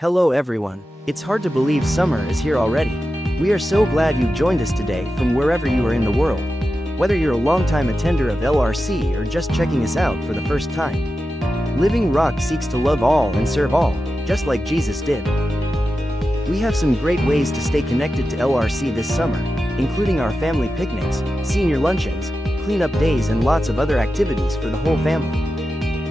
Hello everyone, it's hard to believe summer is here already. We are so glad you've joined us today from wherever you are in the world. Whether you're a longtime attender of LRC or just checking us out for the first time. Living Rock seeks to love all and serve all, just like Jesus did. We have some great ways to stay connected to LRC this summer, including our family picnics, senior luncheons, cleanup days and lots of other activities for the whole family.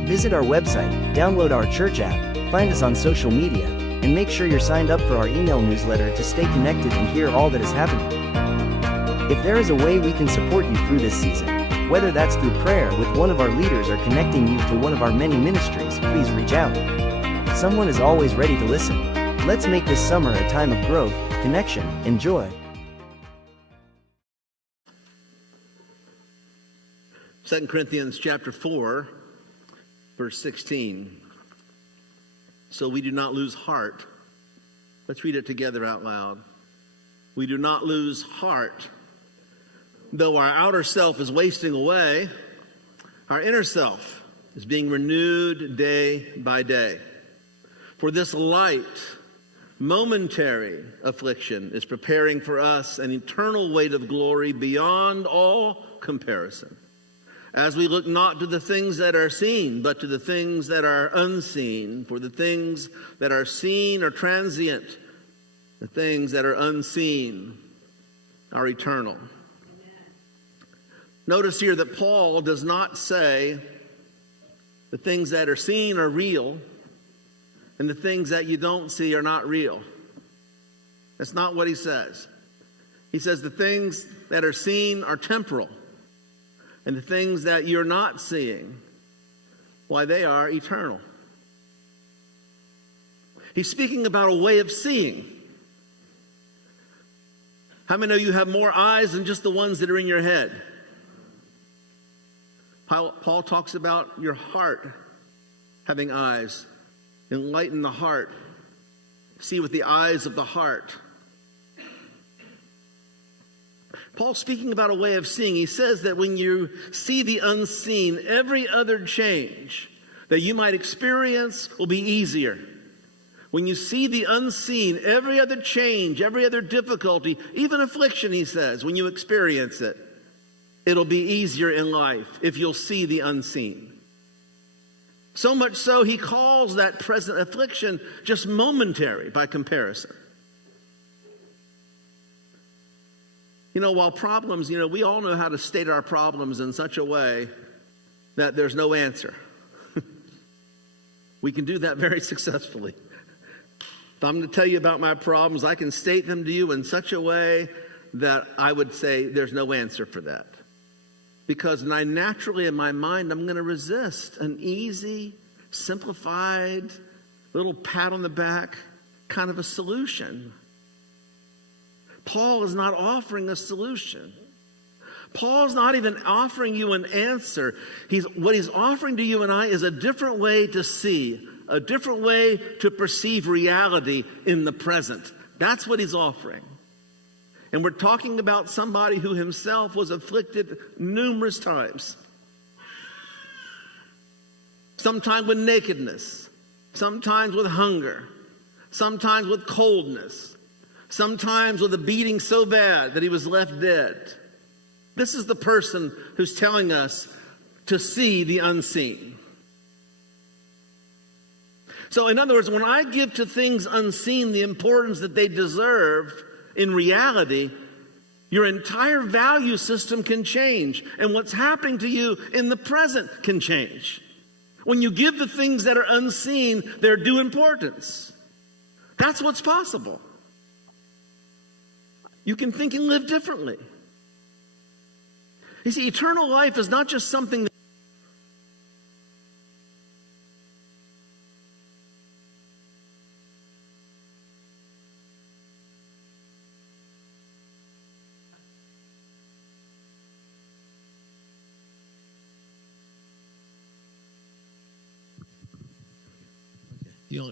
Visit our website, download our church app, find us on social media, and make sure you're signed up for our email newsletter to stay connected and hear all that is happening. If there is a way we can support you through this season, whether that's through prayer with one of our leaders or connecting you to one of our many ministries, please reach out. Someone is always ready to listen. Let's make this summer a time of growth, connection, and joy. 2 Corinthians chapter 4, verse 16. So we do not lose heart. Let's read it together out loud. We do not lose heart. Though our outer self is wasting away, our inner self is being renewed day by day. For this light, momentary affliction is preparing for us an eternal weight of glory beyond all comparison. As we look not to the things that are seen, but to the things that are unseen. For the things that are seen are transient. The things that are unseen are eternal. Amen. Notice here that Paul does not say the things that are seen are real and the things that you don't see are not real. That's not what he says. He says the things that are seen are temporal. And the things that you're not seeing, why, they are eternal. He's speaking about a way of seeing. How many of you have more eyes than just the ones that are in your head? Paul talks about your heart having eyes. Enlighten the heart. See with the eyes of the heart. Paul's speaking about a way of seeing. He says that when you see the unseen, every other change that you might experience will be easier. When you see the unseen, every other change, every other difficulty, even affliction, he says, when you experience it, it'll be easier in life if you'll see the unseen. So much so, he calls that present affliction just momentary by comparison. You know, while problems, we all know how to state our problems in such a way that there's no answer. We can do that very successfully. If I'm going to tell you about my problems, I can state them to you in such a way that I would say there's no answer for that. Because naturally in my mind, I'm going to resist an easy, simplified, little pat on the back kind of a solution. Paul is not offering a solution. Paul's not even offering you an answer. What he's offering to you and I is a different way to see, a different way to perceive reality in the present. That's what he's offering. And we're talking about somebody who himself was afflicted numerous times. Sometimes with nakedness, sometimes with hunger, sometimes with coldness, sometimes with a beating so bad that he was left dead. This is the person who's telling us to see the unseen. So in other words, when I give to things unseen the importance that they deserve, in reality, your entire value system can change. And what's happening to you in the present can change. When you give the things that are unseen their due importance. That's what's possible. You can think and live differently. You see, eternal life is not just something that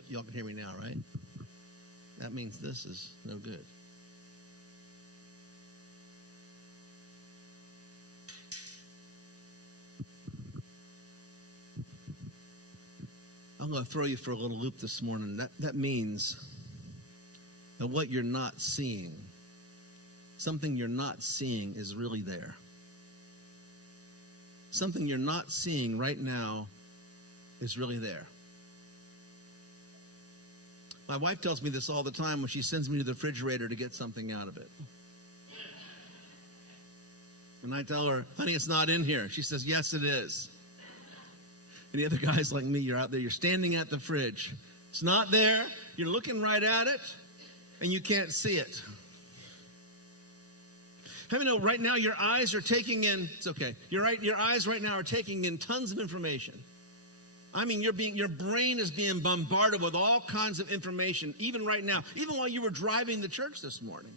y'all can hear me now, right? That means this is no good. I'm going to throw you for a little loop this morning. That means that what you're not seeing, something you're not seeing is really there. Something you're not seeing right now is really there. My wife tells me this all the time when she sends me to the refrigerator to get something out of it. And I tell her, honey, it's not in here. She says, yes, it is. Any other guys like me, you're out there, you're standing at the fridge. It's not there. You're looking right at it, and you can't see it. How many know right now your eyes are taking in, it's okay, your eyes right now are taking in tons of information. I mean, your brain is being bombarded with all kinds of information, even right now, even while you were driving to church this morning.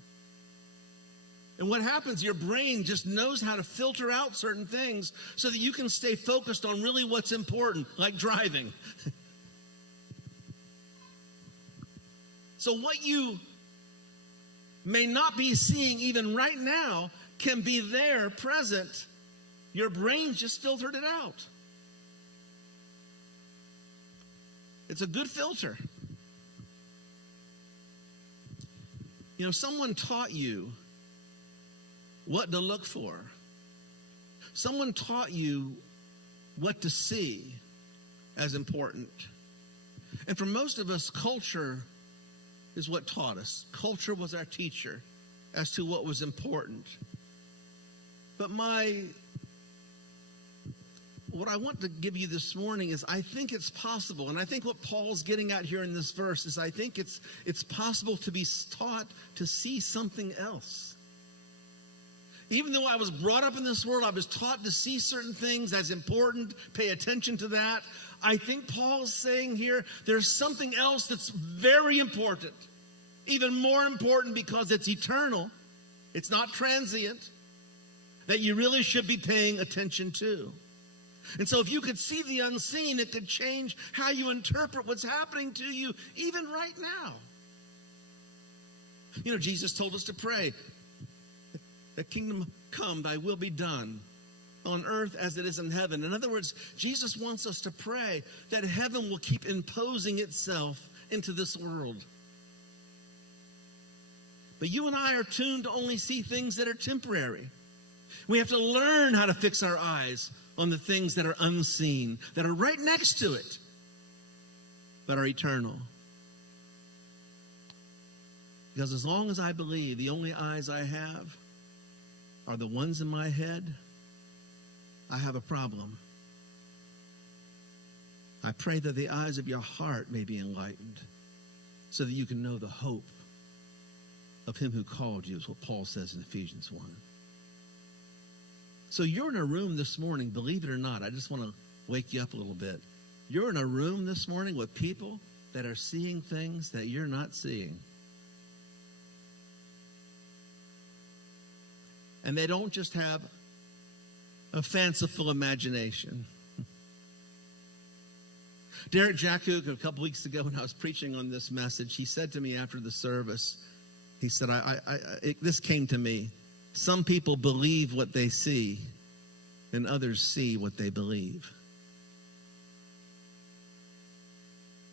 And what happens, your brain just knows how to filter out certain things so that you can stay focused on really what's important, like driving. So what you may not be seeing even right now can be there, present. Your brain's just filtered it out. It's a good filter. You know, someone taught you what to look for. Someone taught you what to see as important. And for most of us, culture is what taught us. Culture was our teacher as to what was important. But what I want to give you this morning is I think it's possible, and I think what Paul's getting at here in this verse is I think it's possible to be taught to see something else. Even though I was brought up in this world, I was taught to see certain things as important, pay attention to that. I think Paul's saying here there's something else that's very important, even more important because it's eternal, it's not transient, that you really should be paying attention to. And so if you could see the unseen, it could change how you interpret what's happening to you even right now. You know, Jesus told us to pray, "The kingdom come, thy will be done on earth as it is in heaven." In other words, Jesus wants us to pray that heaven will keep imposing itself into this world. But you and I are tuned to only see things that are temporary. We have to learn how to fix our eyes on the things that are unseen, that are right next to it, but are eternal. Because as long as I believe the only eyes I have are the ones in my head, I have a problem. I pray that the eyes of your heart may be enlightened so that you can know the hope of him who called you, is what Paul says in Ephesians 1. So you're in a room this morning, believe it or not, I just want to wake you up a little bit. You're in a room this morning with people that are seeing things that you're not seeing. And they don't just have a fanciful imagination. Derek Jakuk, a couple weeks ago when I was preaching on this message, he said to me after the service, he said, this came to me. Some people believe what they see, and others see what they believe.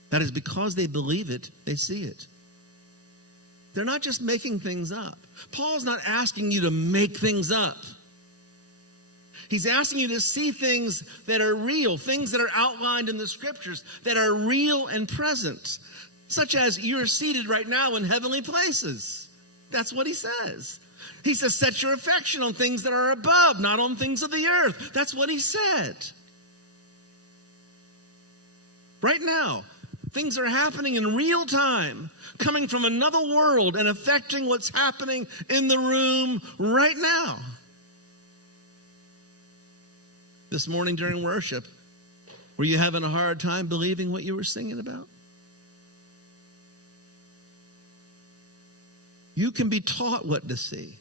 That is because they believe it, they see it. They're not just making things up. Paul's not asking you to make things up. He's asking you to see things that are real, things that are outlined in the scriptures, that are real and present, such as you're seated right now in heavenly places. That's what he says. He says, set your affection on things that are above, not on things of the earth. That's what he said. Right now, things are happening in real time, coming from another world and affecting what's happening in the room right now. This morning during worship, were you having a hard time believing what you were singing about? You can be taught what to see.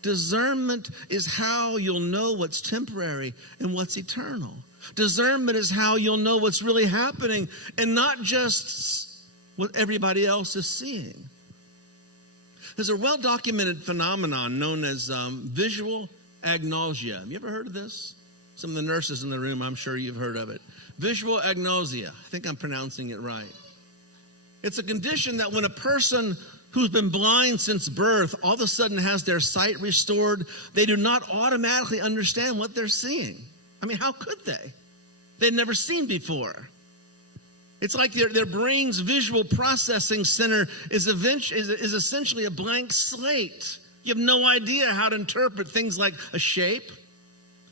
Discernment is how you'll know what's temporary and what's eternal. Discernment is how you'll know what's really happening and not just what everybody else is seeing. There's a well-documented phenomenon known as visual agnosia. Have you ever heard of this? Some of the nurses in the room, I'm sure you've heard of it. Visual agnosia. I think I'm pronouncing it right. It's a condition that when a person who's been blind since birth all of a sudden has their sight restored, they do not automatically understand what they're seeing. I mean, how could they? They'd never seen before. It's like their brain's visual processing center is essentially a blank slate. You have no idea how to interpret things like a shape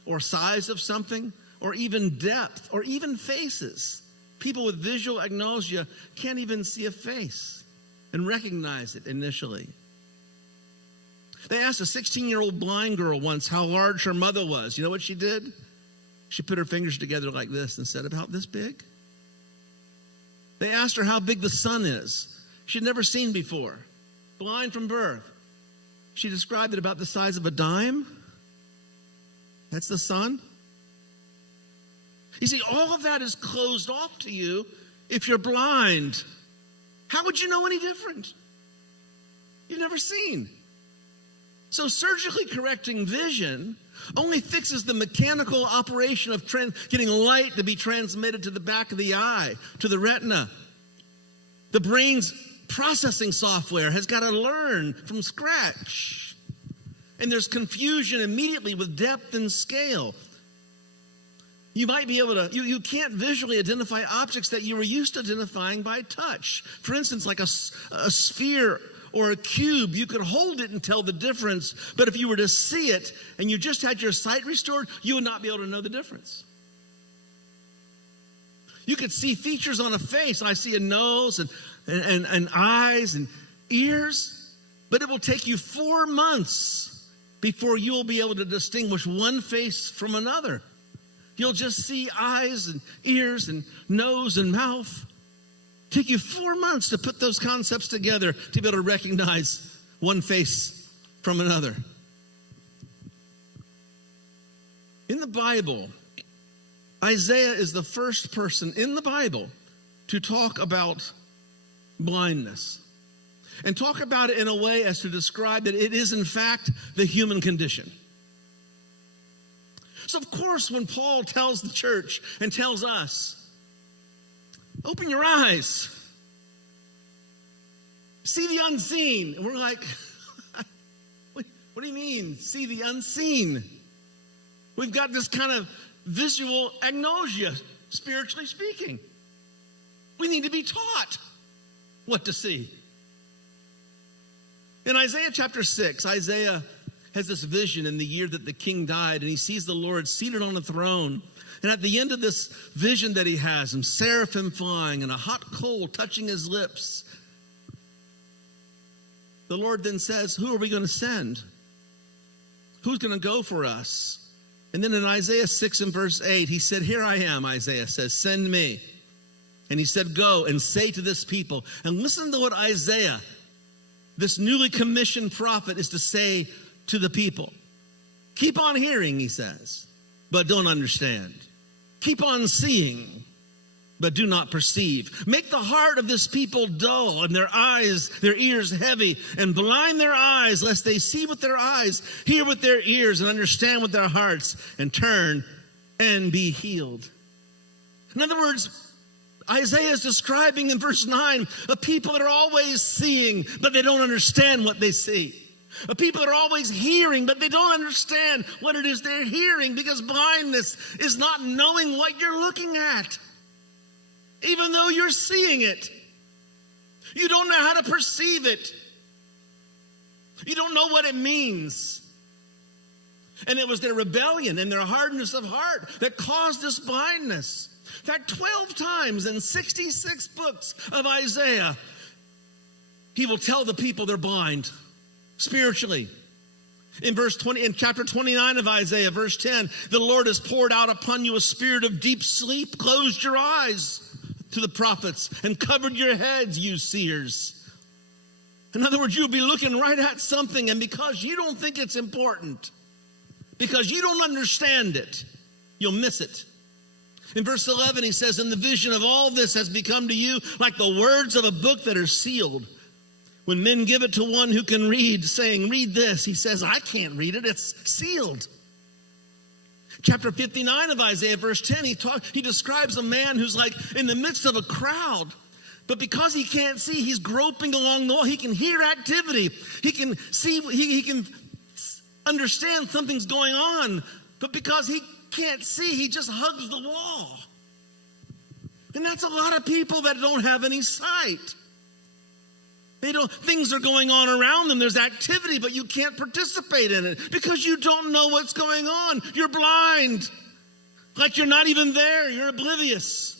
or size of something or even depth or even faces. People with visual agnosia can't even see a face and recognize it initially. They asked a 16-year-old blind girl once how large her mother was. You know what she did? She put her fingers together like this and said, about this big. They asked her how big the sun is. She'd never seen before. Blind from birth. She described it about the size of a dime. That's the sun. You see, all of that is closed off to you if you're blind. How would you know any different? You've never seen. So surgically correcting vision only fixes the mechanical operation of getting light to be transmitted to the back of the eye, to the retina. The brain's processing software has got to learn from scratch. And there's confusion immediately with depth and scale. You might be able to, you can't visually identify objects that you were used to identifying by touch. For instance, like a sphere or a cube, you could hold it and tell the difference, but if you were to see it and you just had your sight restored, you would not be able to know the difference. You could see features on a face. I see a nose and eyes and ears, but it will take you 4 months before you'll be able to distinguish one face from another. You'll just see eyes and ears and nose and mouth. Take you 4 months to put those concepts together to be able to recognize one face from another. In the Bible, Isaiah is the first person in the Bible to talk about blindness and talk about it in a way as to describe that it is in fact the human condition. So of course, when Paul tells the church and tells us, open your eyes, see the unseen. And we're like, what do you mean, see the unseen? We've got this kind of visual agnosia, spiritually speaking. We need to be taught what to see. In Isaiah chapter 6, Isaiah has this vision in the year that the king died, and he sees the Lord seated on a throne. And at the end of this vision that he has, some seraphim flying and a hot coal touching his lips, the Lord then says, who are we going to send? Who's going to go for us? And then in Isaiah 6 and verse 8, he said, here I am, Isaiah says, send me. And he said, go and say to this people. And listen to what Isaiah, this newly commissioned prophet, is to say to the people. Keep on hearing, he says, but don't understand. Keep on seeing, but do not perceive. Make the heart of this people dull and their eyes, their ears heavy, and blind their eyes, lest they see with their eyes, hear with their ears, and understand with their hearts, and turn and be healed. In other words, Isaiah is describing in verse 9 a people that are always seeing, but they don't understand what they see. A people that are always hearing, but they don't understand what it is they're hearing, because blindness is not knowing what you're looking at. Even though you're seeing it, you don't know how to perceive it. You don't know what it means. And it was their rebellion and their hardness of heart that caused this blindness. In fact, 12 times in 66 books of Isaiah, he will tell the people they're blind spiritually. In chapter 29 of Isaiah, verse 10, the Lord has poured out upon you a spirit of deep sleep, closed your eyes to the prophets, and covered your heads, you seers. In other words, you'll be looking right at something, and because you don't think it's important, because you don't understand it, you'll miss it. In verse 11, he says, and the vision of all this has become to you like the words of a book that are sealed. When men give it to one who can read, saying, read this, he says, I can't read it, it's sealed. Chapter 59 of Isaiah, verse 10, he describes a man who's like in the midst of a crowd. But because he can't see, he's groping along the wall. He can hear activity. He can see, he can understand something's going on. But because he can't see, he just hugs the wall. And that's a lot of people that don't have any sight. Things are going on around them. There's activity, but you can't participate in it because you don't know what's going on. You're blind. Like you're not even there. You're oblivious.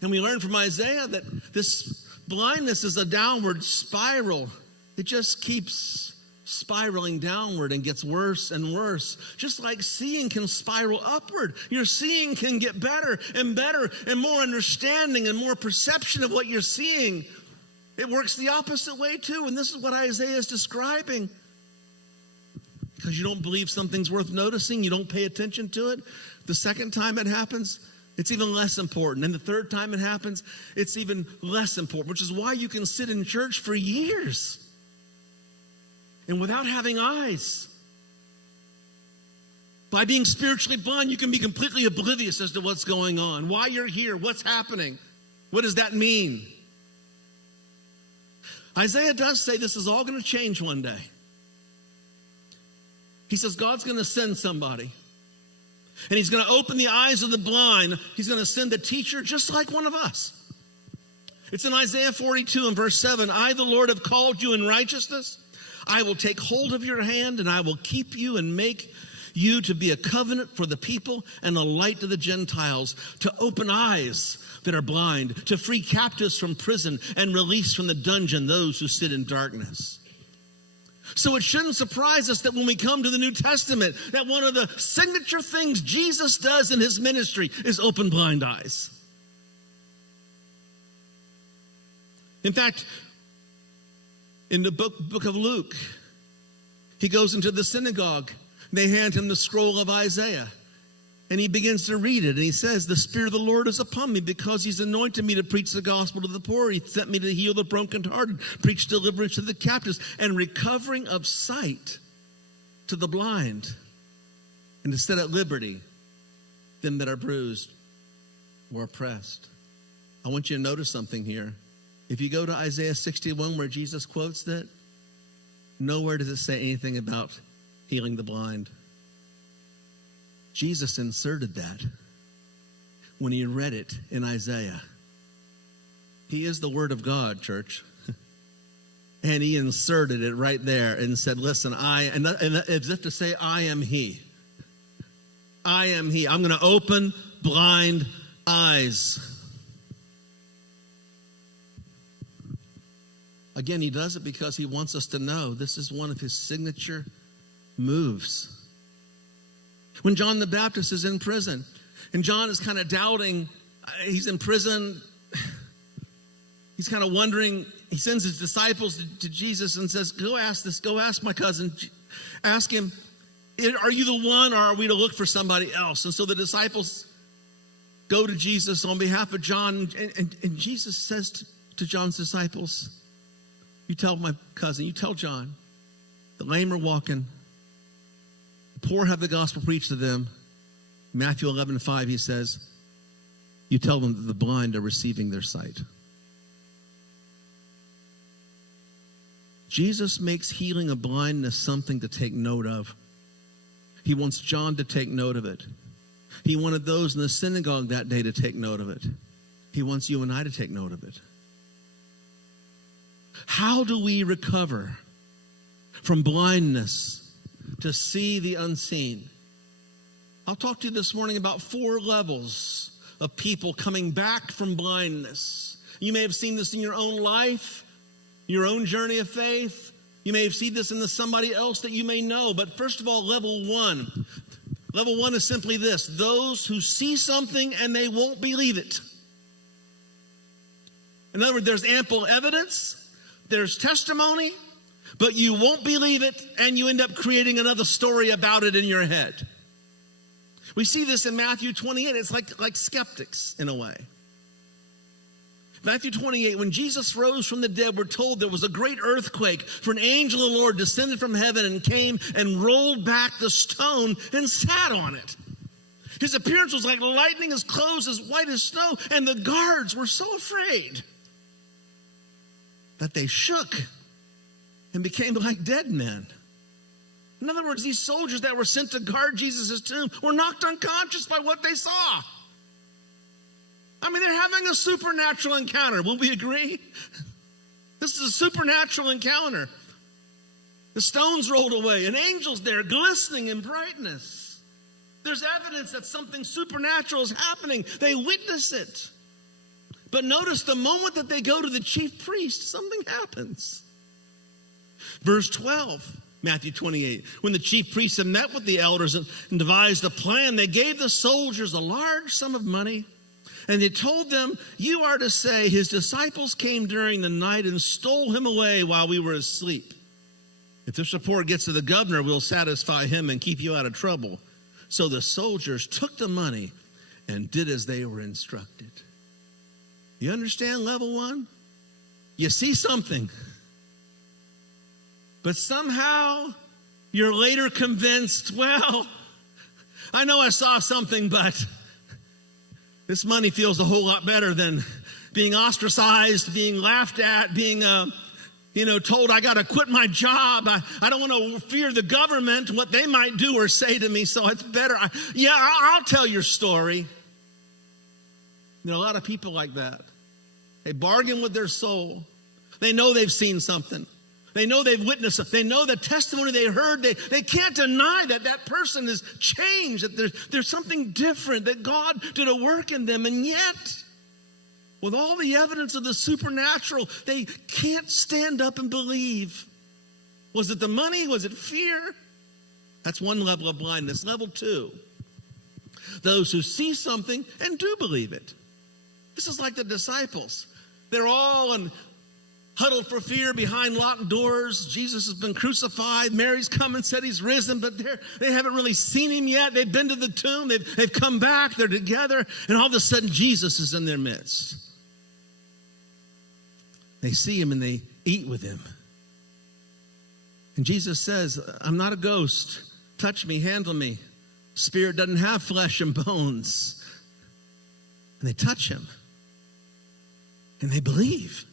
And we learn from Isaiah that this blindness is a downward spiral. It just keeps spiraling downward and gets worse and worse. Just like seeing can spiral upward. Your seeing can get better and more understanding and more perception of what you're seeing. It works the opposite way too. And this is what Isaiah is describing. Because you don't believe something's worth noticing, you don't pay attention to it. The second time it happens, it's even less important. And the third time it happens, it's even less important, which is why you can sit in church for years and without having eyes. By being spiritually blind, you can be completely oblivious as to what's going on, why you're here, what's happening. What does that mean? Isaiah does say this is all going to change one day. He says God's going to send somebody. And he's going to open the eyes of the blind. He's going to send a teacher just like one of us. It's in Isaiah 42 and verse 7. I, the Lord, have called you in righteousness. I will take hold of your hand and I will keep you and make you to be a covenant for the people and a light to the Gentiles, to open eyes that are blind, to free captives from prison and release from the dungeon those who sit in darkness. So it shouldn't surprise us that when we come to the New Testament, that one of the signature things Jesus does in his ministry is open blind eyes. In fact, in the book of Luke, he goes into the synagogue. They hand him the scroll of Isaiah. And he begins to read it. And he says, the Spirit of the Lord is upon me because he's anointed me to preach the gospel to the poor. He sent me to heal the brokenhearted, preach deliverance to the captives, and recovering of sight to the blind, and to set at liberty them that are bruised or oppressed. I want you to notice something here. If you go to Isaiah 61 where Jesus quotes that, nowhere does it say anything about healing the blind. Jesus inserted that when he read it in Isaiah. He is the Word of God, church. And he inserted it right there and said, listen, and as if to say, I am he. I am he. I'm going to open blind eyes. Again, he does it because he wants us to know this is one of his signature moves. When John the Baptist is in prison, and John is kind of doubting, he's in prison, he's kind of wondering, he sends his disciples to Jesus and says, go ask my cousin, ask him, are you the one, or are we to look for somebody else? And so the disciples go to Jesus on behalf of John, and Jesus says to John's disciples, you tell my cousin, you tell John, the lame are walking, the poor have the gospel preached to them. Matthew 11:5, he says, you tell them that the blind are receiving their sight. Jesus makes healing of blindness something to take note of. He wants John to take note of it. He wanted those in the synagogue that day to take note of it. He wants you and I to take note of it. How do we recover from blindness to see the unseen? I'll talk to you this morning about 4 levels of people coming back from blindness. You may have seen this in your own life, your own journey of faith. You may have seen this in somebody else that you may know. But first of all, level 1. Level 1 is simply this: those who see something and they won't believe it. In other words, there's ample evidence, there's testimony, but you won't believe it, and you end up creating another story about it in your head. We see this in Matthew 28. It's like skeptics in a way. Matthew 28, when Jesus rose from the dead, we're told there was a great earthquake, for an angel of the Lord descended from heaven and came and rolled back the stone and sat on it. His appearance was like lightning, his clothes as white as snow, and the guards were so afraid that they shook and became like dead men. In other words, these soldiers that were sent to guard Jesus' tomb were knocked unconscious by what they saw. I mean, they're having a supernatural encounter. Will we agree? This is a supernatural encounter. The stones rolled away, and angels there glistening in brightness. There's evidence that something supernatural is happening. They witness it. But notice the moment that they go to the chief priest, something happens. Verse 12, Matthew 28. When the chief priests had met with the elders and devised a plan, they gave the soldiers a large sum of money. And they told them, you are to say, his disciples came during the night and stole him away while we were asleep. If this report gets to the governor, we'll satisfy him and keep you out of trouble. So the soldiers took the money and did as they were instructed. You understand level one? You see something. But somehow you're later convinced, well, I know I saw something, but this money feels a whole lot better than being ostracized, being laughed at, being told I got to quit my job. I don't want to fear the government, what they might do or say to me, so it's better. I'll tell your story. There are a lot of people like that. They bargain with their soul. They know they've seen something. They know they've witnessed something. They know the testimony they heard. They can't deny that that person has changed, that there's something different, that God did a work in them. And yet, with all the evidence of the supernatural, they can't stand up and believe. Was it the money? Was it fear? That's one level of blindness. Level two, those who see something and do believe it. This is like the disciples. They're all huddled for fear behind locked doors. Jesus has been crucified. Mary's come and said he's risen, but they haven't really seen him yet. They've been to the tomb. They've come back. They're together. And all of a sudden, Jesus is in their midst. They see him and they eat with him. And Jesus says, I'm not a ghost. Touch me, handle me. Spirit doesn't have flesh and bones. And they touch him. And they believe.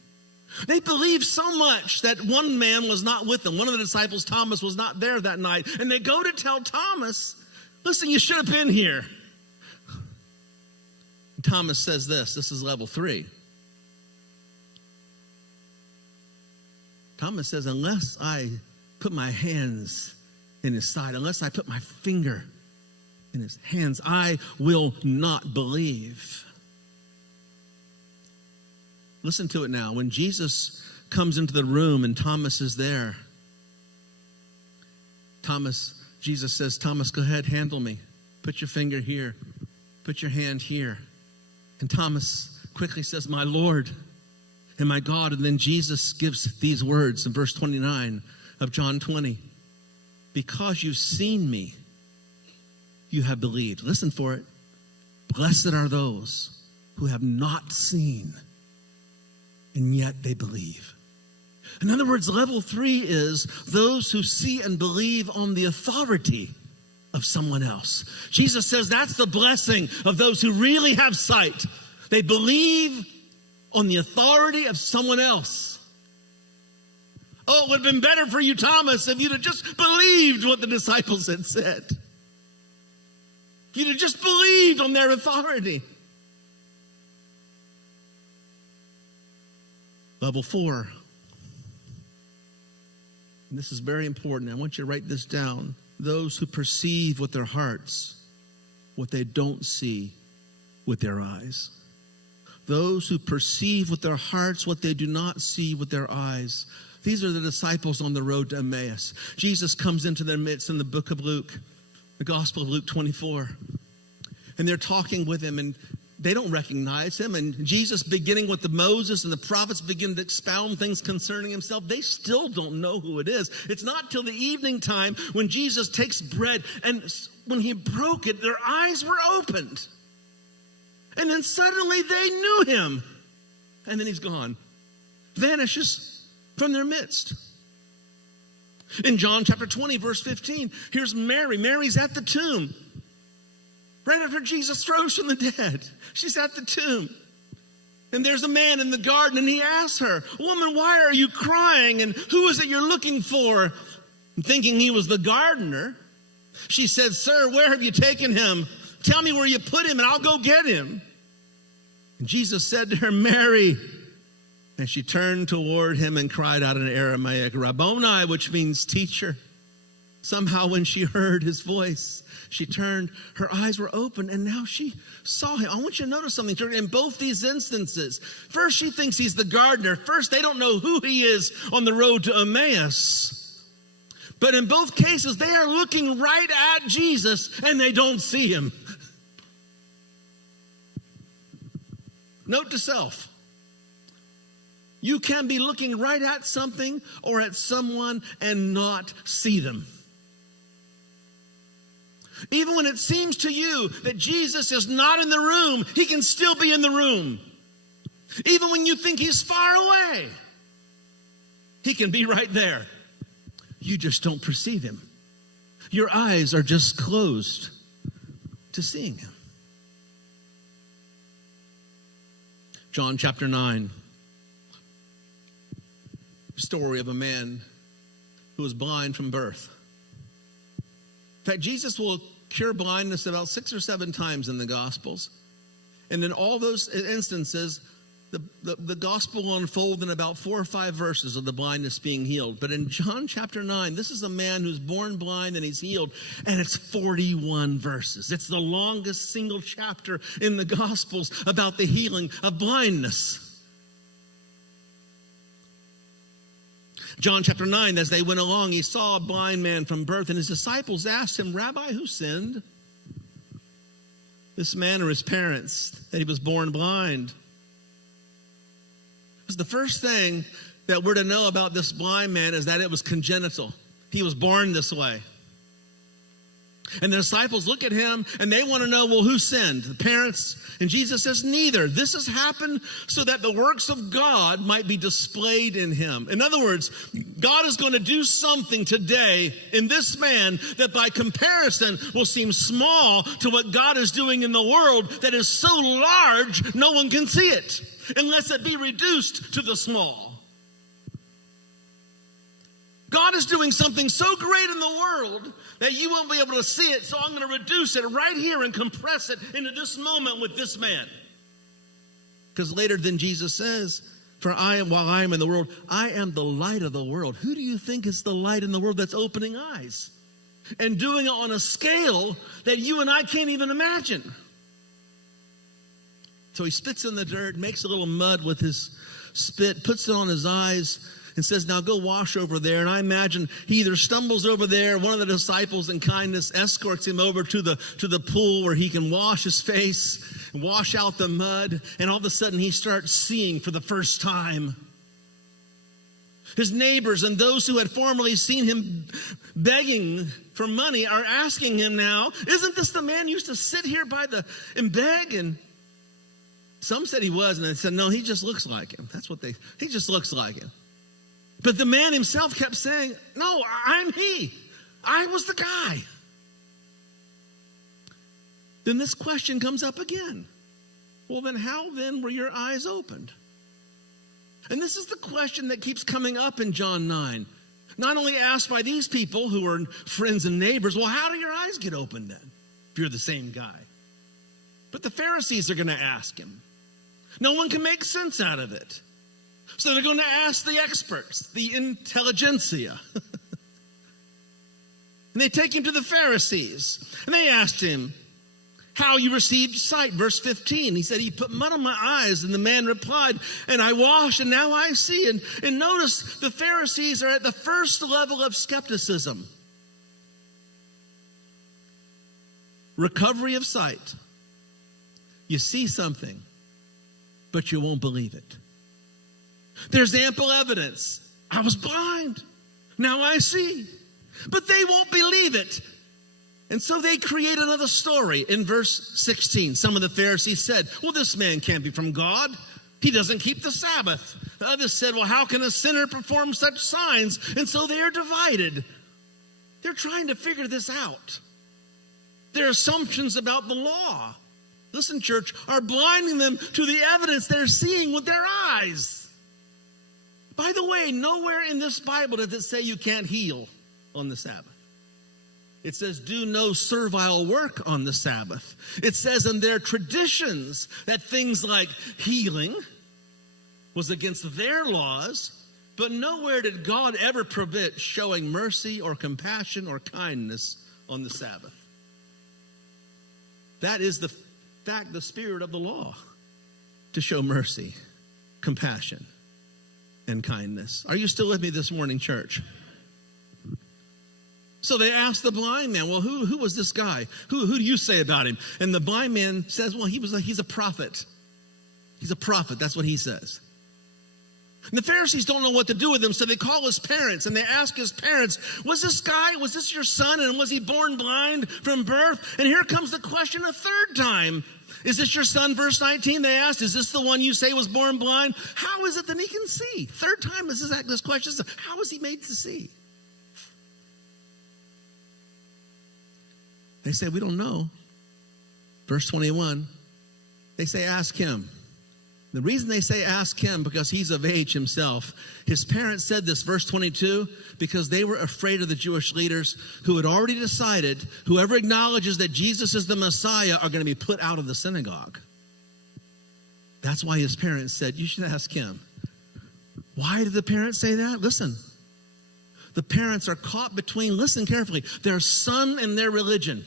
They believe so much that one man was not with them. One of the disciples, Thomas, was not there that night. And they go to tell Thomas, listen, you should have been here. And Thomas says this is level 3. Thomas says, unless I put my hands in his side, unless I put my finger in his hands, I will not believe. Listen to it now. When Jesus comes into the room and Thomas is there, Jesus says, Thomas, go ahead, handle me. Put your finger here. Put your hand here. And Thomas quickly says, my Lord and my God. And then Jesus gives these words in verse 29 of John 20. Because you've seen me, you have believed. Listen for it. Blessed are those who have not seen, and yet they believe. In other words, level 3 is those who see and believe on the authority of someone else. Jesus says that's the blessing of those who really have sight. They believe on the authority of someone else. Oh, it would have been better for you, Thomas, if you'd have just believed what the disciples had said. If you'd have just believed on their authority. Level 4. And this is very important. I want you to write this down. Those who perceive with their hearts what they don't see with their eyes. Those who perceive with their hearts what they do not see with their eyes. These are the disciples on the road to Emmaus. Jesus comes into their midst in the book of Luke, the Gospel of Luke 24. And they're talking with him, and they don't recognize him. And Jesus, beginning with the Moses and the prophets, begin to expound things concerning himself. They still don't know who it is. It's not till the evening time when Jesus takes bread, and when he broke it, their eyes were opened. And then suddenly they knew him. and then he's gone. Vanishes from their midst. In John chapter 20, verse 15, here's Mary. Mary's at the tomb. Right after Jesus rose from the dead. She's at the tomb. And there's a man in the garden, and he asks her, "Woman, why are you crying? And who is it you're looking for?" And thinking he was the gardener, she said, "Sir, where have you taken him? Tell me where you put him, and I'll go get him." And Jesus said to her, "Mary." And she turned toward him and cried out in Aramaic, "Rabboni," which means teacher. Somehow when she heard his voice, she turned, her eyes were open, and now she saw him. I want you to notice something. In both these instances, first she thinks he's the gardener. First, they don't know who he is on the road to Emmaus. But in both cases, they are looking right at Jesus, and they don't see him. Note to self. You can be looking right at something or at someone and not see them. Even when it seems to you that Jesus is not in the room, he can still be in the room. Even when you think he's far away, he can be right there. You just don't perceive him. Your eyes are just closed to seeing him. John chapter 9. Story of a man who was blind from birth. In fact, Jesus will cure blindness about 6 or 7 times in the Gospels. And in all those instances, the Gospel will unfold in about 4 or 5 verses of the blindness being healed. But in John chapter 9, this is a man who's born blind and he's healed. And it's 41 verses. It's the longest single chapter in the Gospels about the healing of blindness. John chapter 9, as they went along, he saw a blind man from birth, and his disciples asked him, "Rabbi, who sinned? This man or his parents, that he was born blind?" Because the first thing that we're to know about this blind man is that it was congenital. He was born this way. And the disciples look at him and they want to know, well, who sinned? The parents? And Jesus says, neither. This has happened so that the works of God might be displayed in him. In other words, God is going to do something today in this man that by comparison will seem small to what God is doing in the world that is so large no one can see it unless it be reduced to the small. God is doing something so great in the world that you won't be able to see it, so I'm going to reduce it right here and compress it into this moment with this man. Because later then Jesus says, while I am in the world, I am the light of the world. Who do you think is the light in the world that's opening eyes? And doing it on a scale that you and I can't even imagine. So he spits in the dirt, makes a little mud with his spit, puts it on his eyes, and says, now go wash over there. And I imagine he either stumbles over there, one of the disciples in kindness escorts him over to the pool where he can wash his face and wash out the mud. And all of a sudden he starts seeing for the first time. His neighbors and those who had formerly seen him begging for money are asking him now, isn't this the man who used to sit here and beg? And some said he was, and they said, no, he just looks like him. He just looks like him. But the man himself kept saying, no, I'm he. I was the guy. Then this question comes up again. Well, then how then were your eyes opened? And this is the question that keeps coming up in John 9. Not only asked by these people who are friends and neighbors, well, how do your eyes get opened then, if you're the same guy? But the Pharisees are going to ask him. No one can make sense out of it. So they're going to ask the experts, the intelligentsia. And they take him to the Pharisees. And they asked him how you received sight. Verse 15, he said, he put mud on my eyes. And the man replied, and I washed, and now I see. And notice the Pharisees are at the first level of skepticism. Recovery of sight. You see something, but you won't believe it. There's ample evidence. I was blind. Now I see. But they won't believe it. And so they create another story in verse 16. Some of the Pharisees said, well, this man can't be from God, He doesn't keep the Sabbath. The others said, well, how can a sinner perform such signs? And so they are divided. They're trying to figure this out. Their assumptions about the law, listen, church, are blinding them to the evidence they're seeing with their eyes. By the way, nowhere in this Bible does it say you can't heal on the Sabbath. It says, do no servile work on the Sabbath. It says in their traditions that things like healing was against their laws, but nowhere did God ever prohibit showing mercy or compassion or kindness on the Sabbath. That is the fact, the spirit of the law, to show mercy, compassion, and kindness. Are you still with me this morning, church? So they asked the blind man, well, who was this guy? Who do you say about him? And the blind man says, well, he's a prophet. He's a prophet. That's what he says. And the Pharisees don't know what to do with him, so they call his parents, and they ask his parents, was this your son, and was he born blind from birth? And here comes the question a third time. Is this your son? Verse 19, they asked, is this the one you say was born blind? How is it that he can see? Third time this question, how is he made to see? They say, we don't know. Verse 21, they say, ask him. The reason they say ask him, because he's of age himself. His parents said this, verse 22, because they were afraid of the Jewish leaders who had already decided whoever acknowledges that Jesus is the Messiah are going to be put out of the synagogue. That's why his parents said, you should ask him. Why did the parents say that? Listen, the parents are caught between, listen carefully, their son and their religion.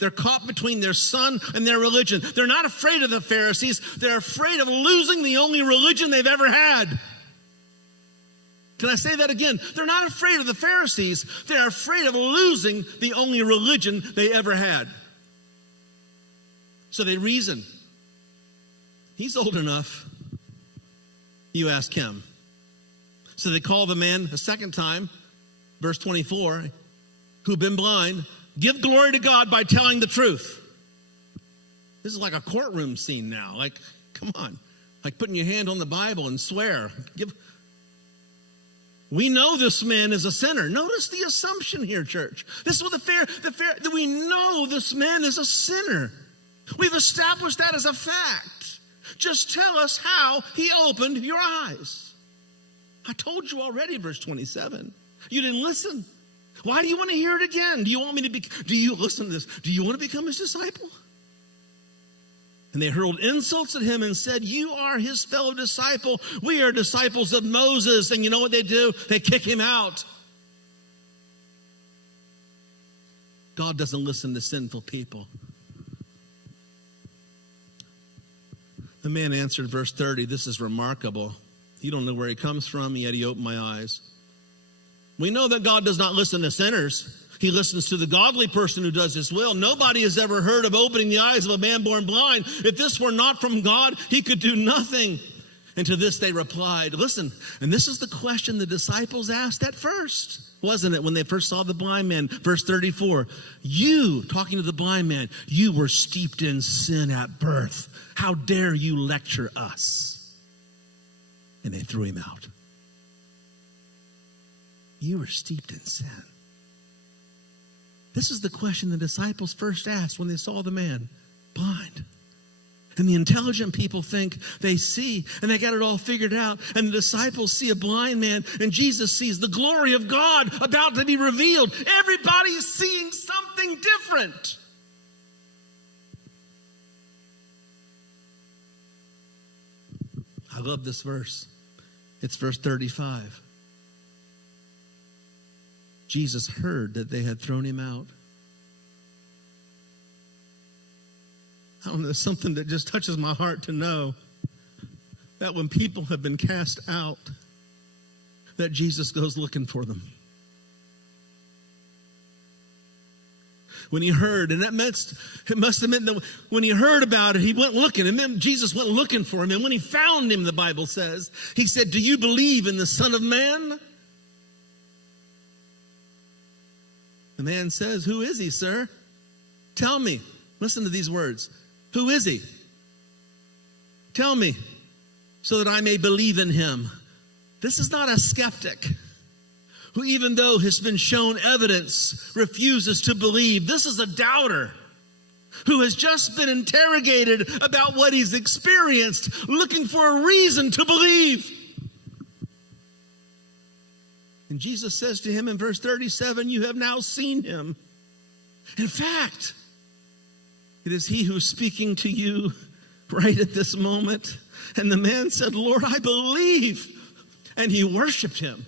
They're caught between their son and their religion. They're not afraid of the Pharisees. They're afraid of losing the only religion they've ever had. Can I say that again? They're not afraid of the Pharisees. They're afraid of losing the only religion they ever had. So they reason. He's old enough. You ask him. So they call the man a second time, verse 24, who'd been blind. Give glory to God by telling the truth. This is like a courtroom scene now. Like, come on. Like putting your hand on the Bible and swear. We know this man is a sinner. Notice the assumption here, church. This is what that we know this man is a sinner. We've established that as a fact. Just tell us how he opened your eyes. I told you already, verse 27. You didn't listen. Why do you want to hear it again? Do you want listen to this? Do you want to become his disciple? And they hurled insults at him and said, you are his fellow disciple. We are disciples of Moses. And you know what they do? They kick him out. God doesn't listen to sinful people. The man answered, verse 30, this is remarkable. You don't know where he comes from, yet he opened my eyes. We know that God does not listen to sinners. He listens to the godly person who does his will. Nobody has ever heard of opening the eyes of a man born blind. If this were not from God, he could do nothing. And to this they replied, listen, and this is the question the disciples asked at first, wasn't it, when they first saw the blind man? Verse 34, you, talking to the blind man, you were steeped in sin at birth. How dare you lecture us? And they threw him out. You were steeped in sin. This is the question the disciples first asked when they saw the man blind. And the intelligent people think they see and they got it all figured out. And the disciples see a blind man and Jesus sees the glory of God about to be revealed. Everybody is seeing something different. I love this verse. It's verse 35. Jesus heard that they had thrown him out. I don't know, there's something that just touches my heart to know that when people have been cast out, that Jesus goes looking for them. When he heard, and it must have meant that when he heard about it, he went looking, and then Jesus went looking for him. And when he found him, the Bible says, he said, do you believe in the Son of Man? The man says, who is he, sir? Tell me. Listen to these words. Who is he? Tell me, so that I may believe in him. This is not a skeptic who, even though has been shown evidence, refuses to believe. This is a doubter who has just been interrogated about what he's experienced, looking for a reason to believe. And Jesus says to him in verse 37, you have now seen him. In fact, it is he who's speaking to you right at this moment. And the man said, Lord, I believe. And he worshiped him.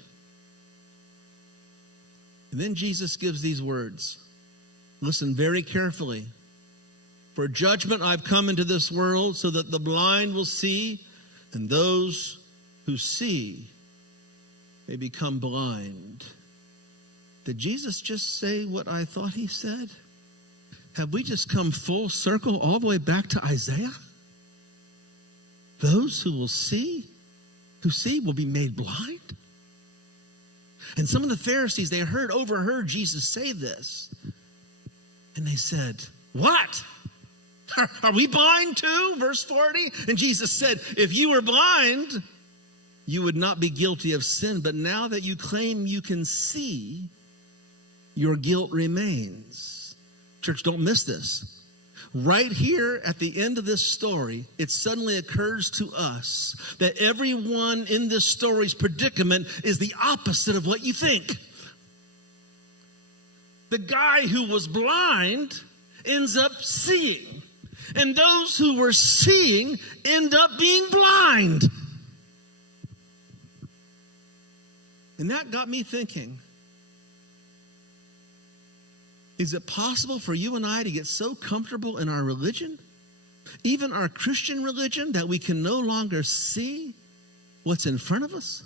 And then Jesus gives these words. Listen very carefully. For judgment I've come into this world so that the blind will see, and those who see may become blind. Did Jesus just say what I thought he said? Have we just come full circle all the way back to Isaiah? Those who see will be made blind. And some of the Pharisees, they overheard Jesus say this. And they said, what? Are we blind too? Verse 40. And Jesus said, if you were blind, you would not be guilty of sin. But now that you claim you can see, your guilt remains. Church, don't miss this. Right here at the end of this story, it suddenly occurs to us that everyone in this story's predicament is the opposite of what you think. The guy who was blind ends up seeing, and those who were seeing end up being blind. And that got me thinking, is it possible for you and I to get so comfortable in our religion, even our Christian religion, that we can no longer see what's in front of us?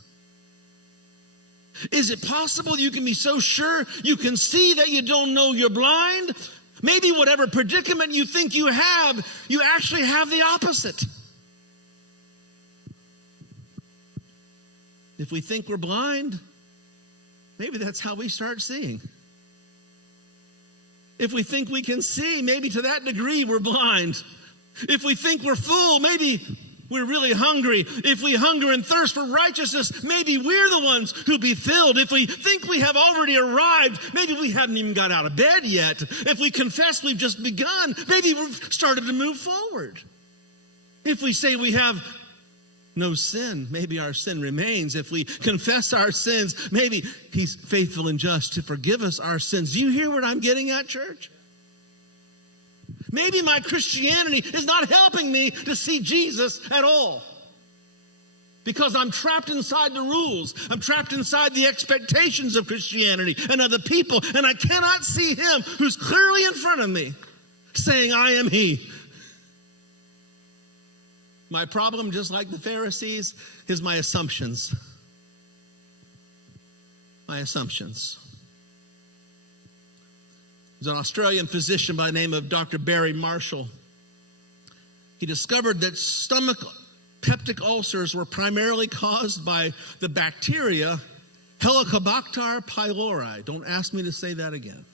Is it possible you can be so sure you can see that you don't know you're blind? Maybe whatever predicament you think you have, you actually have the opposite. If we think we're blind, maybe that's how we start seeing. If we think we can see, maybe to that degree we're blind. If we think we're full, maybe we're really hungry. If we hunger and thirst for righteousness, maybe we're the ones who'll be filled. If we think we have already arrived, maybe we haven't even got out of bed yet. If we confess we've just begun, maybe we've started to move forward. If we say we have no sin, maybe our sin remains. If we confess our sins, maybe he's faithful and just to forgive us our sins. Do you hear what I'm getting at, church? Maybe my Christianity is not helping me to see Jesus at all, because I'm trapped inside the rules. I'm trapped inside the expectations of Christianity and other people, and I cannot see him who's clearly in front of me saying, I am he. My problem, just like the Pharisees, is my assumptions. My assumptions. There's an Australian physician by the name of Dr. Barry Marshall. He discovered that stomach peptic ulcers were primarily caused by the bacteria Helicobacter pylori. Don't ask me to say that again.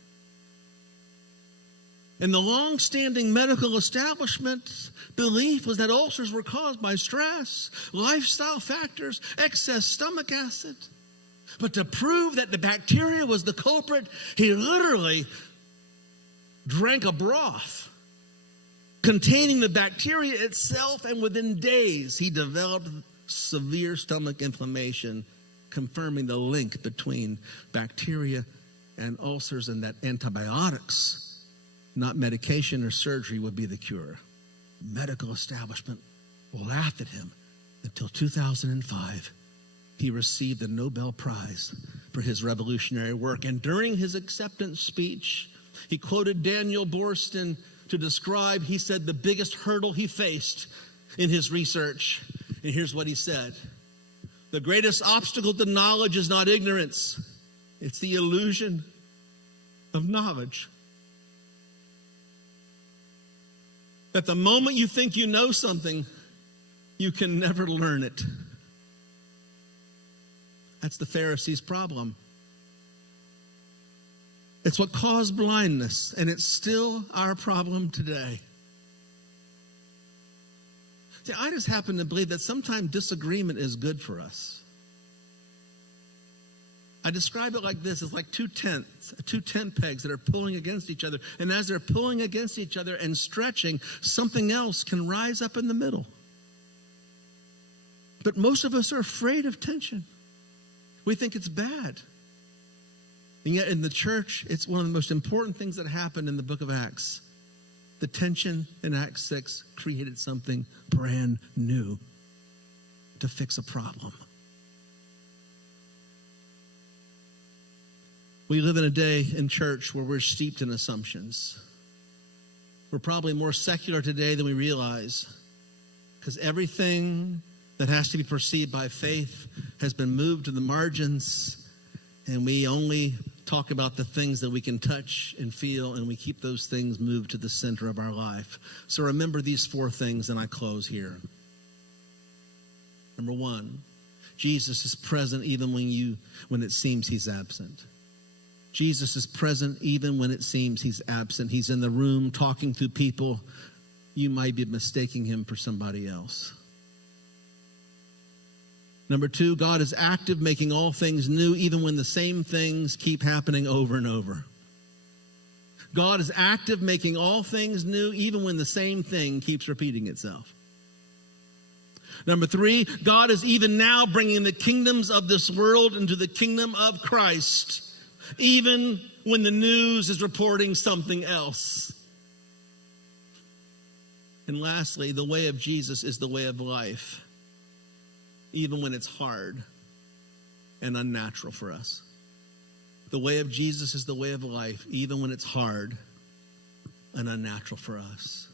And the long-standing medical establishment belief was that ulcers were caused by stress, lifestyle factors, excess stomach acid. But to prove that the bacteria was the culprit, he literally drank a broth containing the bacteria itself, and within days he developed severe stomach inflammation, confirming the link between bacteria and ulcers, and that antibiotics, not medication or surgery, would be the cure. Medical establishment laughed at him until 2005. He received the Nobel Prize for his revolutionary work. And during his acceptance speech, he quoted Daniel Boorstin to describe, he said, the biggest hurdle he faced in his research. And here's what he said. The greatest obstacle to knowledge is not ignorance. It's the illusion of knowledge. That the moment you think you know something, you can never learn it. That's the Pharisees' problem. It's what caused blindness, and it's still our problem today. See, I just happen to believe that sometimes disagreement is good for us. I describe it like this. It's like two tent pegs that are pulling against each other. And as they're pulling against each other and stretching, something else can rise up in the middle. But most of us are afraid of tension. We think it's bad. And yet in the church, it's one of the most important things that happened in the book of Acts. The tension in Acts 6 created something brand new to fix a problem. We live in a day in church where we're steeped in assumptions. We're probably more secular today than we realize, because everything that has to be perceived by faith has been moved to the margins, and we only talk about the things that we can touch and feel, and we keep those things moved to the center of our life. So remember these 4 things, and I close here. Number 1, Jesus is present even when it seems he's absent. Jesus is present even when it seems he's absent. He's in the room talking to people. You might be mistaking him for somebody else. Number 2, God is active, making all things new, even when the same things keep happening over and over. God is active, making all things new, even when the same thing keeps repeating itself. Number 3, God is even now bringing the kingdoms of this world into the kingdom of Christ, even when the news is reporting something else. And lastly, the way of Jesus is the way of life, even when it's hard and unnatural for us. The way of Jesus is the way of life, even when it's hard and unnatural for us.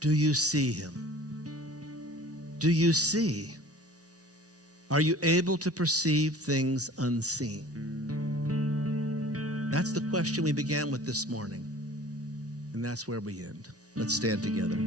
Do you see him? Do you see? Are you able to perceive things unseen? That's the question we began with this morning. And that's where we end. Let's stand together.